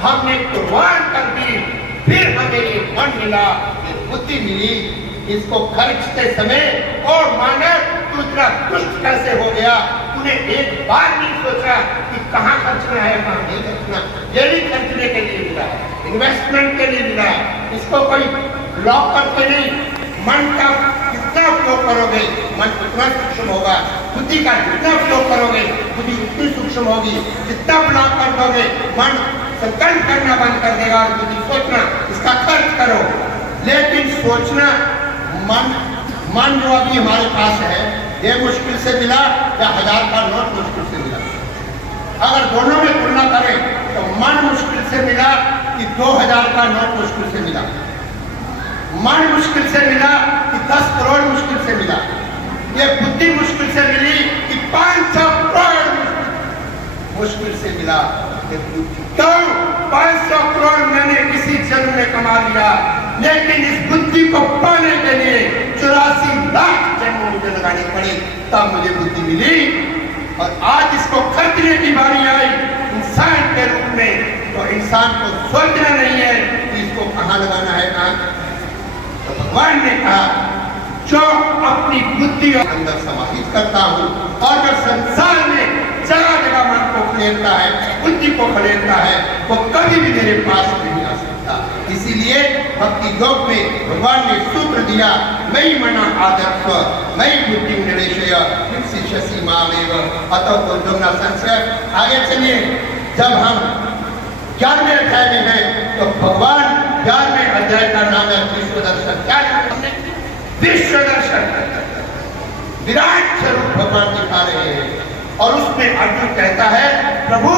हमने कुर्बान कर दी, फिर हमें ये मन मिला, ये बुद्धि मिली। इसको खर्चते समय और माने तू इतना दुष्ट कैसे हो गया, तूने एक बार नहीं सोचा कि कहाँ खर्चना है कहाँ नहीं खर्चना। ये भी खर्चने के लिए मिला है, इन्वेस्टमेंट के लिए मिला है। इसको कोई ब्लॉक करके नहीं, मन का जितना उपयोग करोगे मन उतना सूक्ष्म होगा, बुद्धि का जितना उपयोग करोगे बुद्धि उतनी सूक्ष्म होगी। जितना ब्लॉक कर दोगे मन संकल्प करना बंद कर देगा और बुद्धि सोचना, इसका खर्च करो। लेकिन सोचना मन जो अभी हमारे पास है ये मुश्किल से मिला या 1000 का नोट मुश्किल से मिला? अगर दोनों में तुलना करें तो मन मुश्किल से मिला कि 2000 का नोट मुश्किल से मिला? मन मुश्किल से मिला कि 10 करोड़ मुश्किल से मिला? ये बुद्धि मुश्किल से मिली कि 500 करोड़ मुश्किल से मिला? तो 500 करोड़ मैंने इसी जन्म में कमा लिया, लेकिन इस बुद्धि को पाने के लिए 84 लाख जन्म मुझे लगाने पड़े, तब मुझे बुद्धि मिली। और आज इसको खर्चने की बारी आई इंसान के रूप में, तो इंसान को सोचना नहीं है कि इसको कहाँ लगाना है कहाँ। तो भगवान ने कहा जो अपनी बुद्धि अंदर समाहित करता हूँ और जो संसार में जगह जगह मन को खलेरता है, बुद्धि को खलेरता है, वो कभी भी मेरे पास नहीं आ सकता। इसीलिए भक्ति योग में भगवान ने सूत्र दिया, मयि मना आदर्श मयि बुद्धि निवेशय शिष्यसि मामेव अतः बुद्धो न संशय। आगे चलिए, जब हम 11वें अध्याय में हैं तो भगवान 11वें अध्याय का नाम है विश्व दर्शन। क्या हमने विश्व दर्शन, विराट स्वरूप भगवान दिखा रहे हैं। और उसमें अर्जुन कहता है प्रभु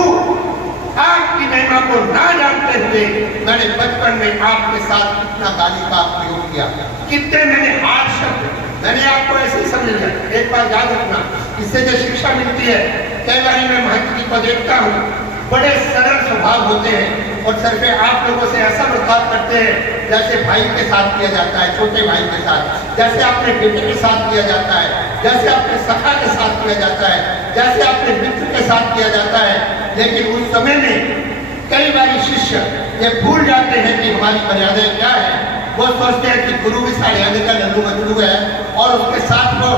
आपकी महिमा को ना जानते हुए मैंने बचपन में आपके साथ कितना गाली का प्रयोग किया, कितने मैंने हाथ शब्द मैंने आपको ऐसे ही समझ लिया। एक बार याद रखना, इससे जो शिक्षा मिलती है, कई बार मैं महंत जी को देखता हूँ, बड़े सरल स्वभाव होते हैं और सर पे आप लोगों से ऐसा बर्ताव करते हैं जैसे भाई के साथ किया जाता है, छोटे भाई के साथ, जैसे अपने बेटे के साथ किया जाता है, जैसे अपने सखा के साथ किया जाता है, जैसे अपने मित्र के साथ किया जाता है। लेकिन उस समय में कई बार शिष्य ये भूल जाते हैं कि हमारी मर्यादा क्या है। वो सोचते हैं कि गुरु भी साढ़े आने का लल्लू मजलू है और उसके साथ वो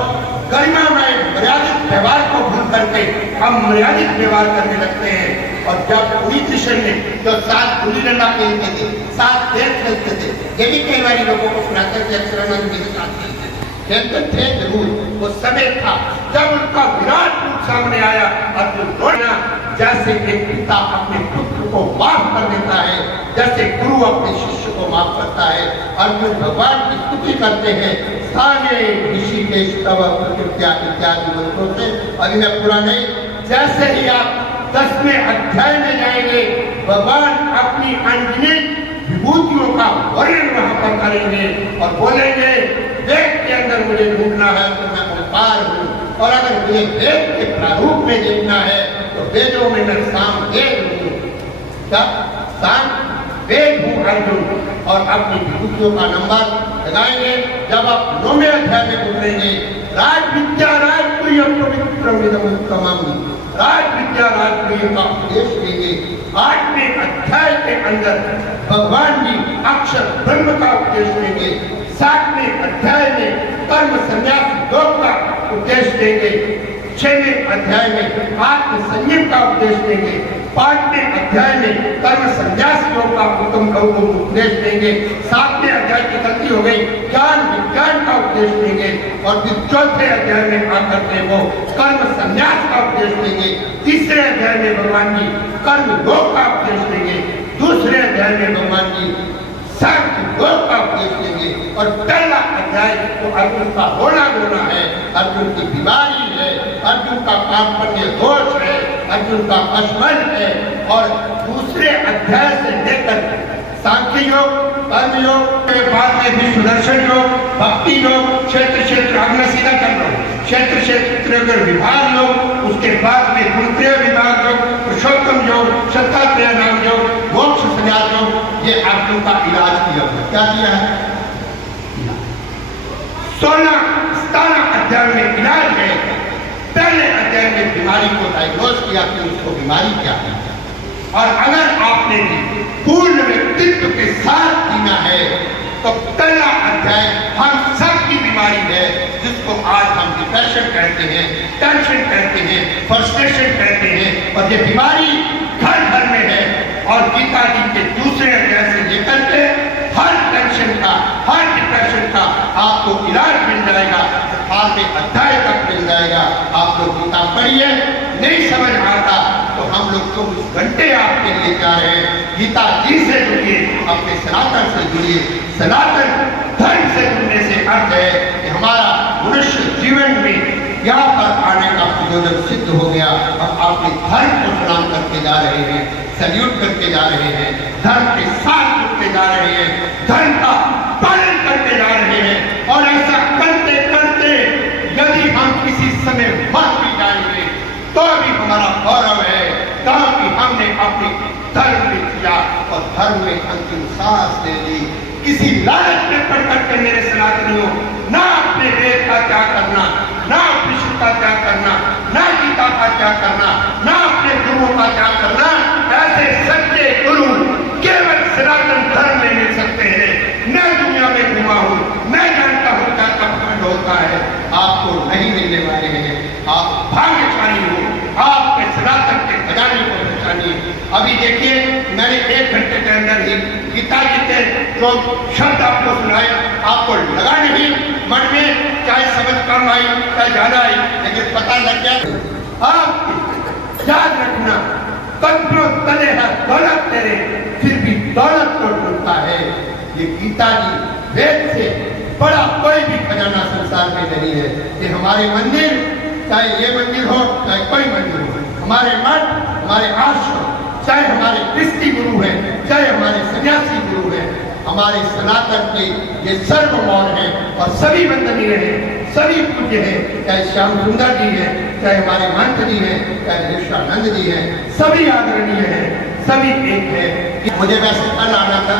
गरिमा में मर्यादित व्यवहार को भूल करके हम मर्यादित व्यवहार करने लगते हैं। और जब पूरी कृष्ण ने जो 7 गुली डंडा खेलते थे, 7 खेल खेलते थे, ये भी कई बार लोगों को सुनाते थे, अक्षरानंद के साथ खेलते थे जरूर। वो समय था जब उनका विराट रूप सामने आया और जो रोना, जैसे एक पिता अपने पुत्र को माफ कर देता है, जैसे गुरु अपने शिष्य को माफ करता है, अर्जुन भगवान की स्तुति करते हैं सारे ऋषिकेश तव प्रकृत्या इत्यादि मंत्रों से। अभी मैं पूरा नहीं, जैसे ही आप 10वें अध्याय में जाएंगे, भगवान अपनी अनगिनत विभूतियों का वर्णन वहां पर करेंगे और बोलेंगे वेद के अंदर मुझे ढूंढना है तो मैं ओंकार हूँ, और अगर मुझे वेद के प्रारूप में देखना है तो वेदों में मैं साम वेद हूँ। क्या साम वेद हूँ अर्जुन। और अपनी विभूतियों का नंबर लगाएंगे जब आप 9वें अध्याय में बोलेंगे राज विद्या राजप्रिय पवित्र उत्तमम, राज विद्या राजप्रिय का उपदेश देंगे। 8वें अध्याय के अंदर भगवान जी अक्षर ब्रह्म का उपदेश देंगे। 7वें अध्याय में कर्म संन्यास योग का उपदेश देंगे। 6वें अध्याय में आत्म संयम का उपदेश देंगे। 5वें अध्याय में कर्म संन्यास योग का उत्तम उपदेश देंगे। 7वें अध्याय की गलती हो गई, ज्ञान विज्ञान का उपदेश देंगे। और फिर 4थे अध्याय में आकर के वो कर्म संन्यास का उपदेश देंगे। 3रे अध्याय में भगवान जी कर्म योग का उपदेश देंगे। 2रे अध्याय में भगवान जी सांख्य योग का उपदेश देंगे। और पहला अध्याय तो अर्जुन का रोना धोना है, अर्जुन की बीमारी है, अर्जुन का कार्पण्य दोष है, अर्जुन का अश्मल है। और 2रे अध्याय से लेकर सांख्य योग, कर्म योग के बाद में भी सुदर्शन योग, भक्ति योग, क्षेत्र क्षेत्र अग्नि सीधा कर रहा हूँ, क्षेत्र क्षेत्र विभाग योग, उसके बाद में गुणत्रय विभाग योग, पुरुषोत्तम योग, सत्तात्रय नाम योग, मोक्ष संन्यास योग, ये अर्जुन का इलाज किया। क्या किया है? 17 अध्याय में इलाज है। पहले अध्याय में बीमारी को डायग्नोज किया कि उसको बीमारी क्या है, और अगर आपने पूर्ण व्यक्तित्व के साथ जीना है तो पहला अध्याय हम सब की बीमारी है, जिसको आज हम डिप्रेशन कहते हैं, टेंशन कहते हैं, फ्रस्ट्रेशन कहते हैं। और ये बीमारी घर घर में है। और गीता जी के 2रे अध्याय से लेकर के हर टेंशन का, हर डिप्रेशन का आपको इलाज मिल जाएगा। 18वें अध्याय तक मिल जाएगा। आप लोग गीता पढ़िए, नहीं समझ आता तो हम लोग 24 घंटे आपके लिए जा रहे हैं। गीता जी से जुड़िए, अपने सनातन से जुड़िए। सनातन धर्म से जुड़ने से अर्थ है कि हमारा मनुष्य जीवन में यहाँ पर आने का प्रयोजन सिद्ध हो गया। अब अपने धर्म को प्रणाम करके जा रहे हैं, सल्यूट करके जा रहे हैं, धर्म के साथ जुड़ते जा रहे हैं, धर्म का पालन करते जा रहे हैं। और ऐसा करते करते यदि हम किसी समय मर भी जाएंगे तो भी हमारा गौरव है, क्योंकि हमने अपने धर्म में किया और धर्म में अंतिम सांस ले ली। किसी लालच में पड़ करके मेरे सनातनियों, ना अपने वेद का त्याग करना, ना विष्णु का त्याग करना, ना गीता का त्याग करना, ना अपने गुरुओं का त्याग करना। ऐसे सच्चे गुरु केवल सनातन धर्म में मिल सकते हैं। मैं दुनिया में घुमा हूँ, मैं जानता हूँ क्या कपट होता है, आपको नहीं मिलने वाले हैं। आप भाग्यशाली हो, आपके सनातन के खजाने को पहचानिए। अभी देखिए, मैंने 1 घंटे के अंदर ही गीता जी के जो शब्द आपको सुनाए, आपको लगा नहीं मन में, चाहे समझ कम आई चाहे ज्यादा आई, लेकिन पता लग गया। आप याद रखना, कदमों तले है दौलत तेरे, फिर भी दौलत को ढूंढता है। ये गीता जी वेद से बड़ा कोई भी खजाना संसार में नहीं है। ये हमारे मंदिर, चाहे ये मंदिर हो चाहे कोई मंदिर हो, हमारे मठ, हमारे आश्रम, चाहे हमारे क्रिस्ती गुरु हैं, चाहे हमारे सन्यासी गुरु हैं, हमारे सनातन के ये सर्वमौन हैं और सभी वंदनीय हैं, सभी पूज्य हैं। चाहे श्याम सुंदर जी हैं, चाहे हमारे महंत जी हैं, चाहे ऋषानंद जी हैं, सभी आदरणीय हैं, सभी एक है। मुझे वैसे कल आना था,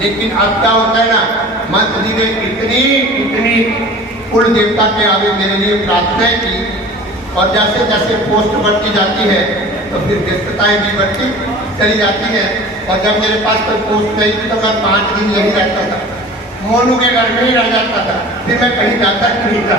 लेकिन अब क्या होता है ना, महंत जी ने इतनी कुल देवता के आगे मेरे लिए प्रार्थनाएं की, और जैसे जैसे पोस्ट बढ़ती जाती है तो फिर व्यस्तताएं भी बढ़ती चली जाती है। और जब मेरे पास कोई पोस्ट नहीं थी तो मैं 5 दिन यही रहता था, मोनू के घर में ही रह जाता था, फिर मैं कहीं जाता ही नहीं था।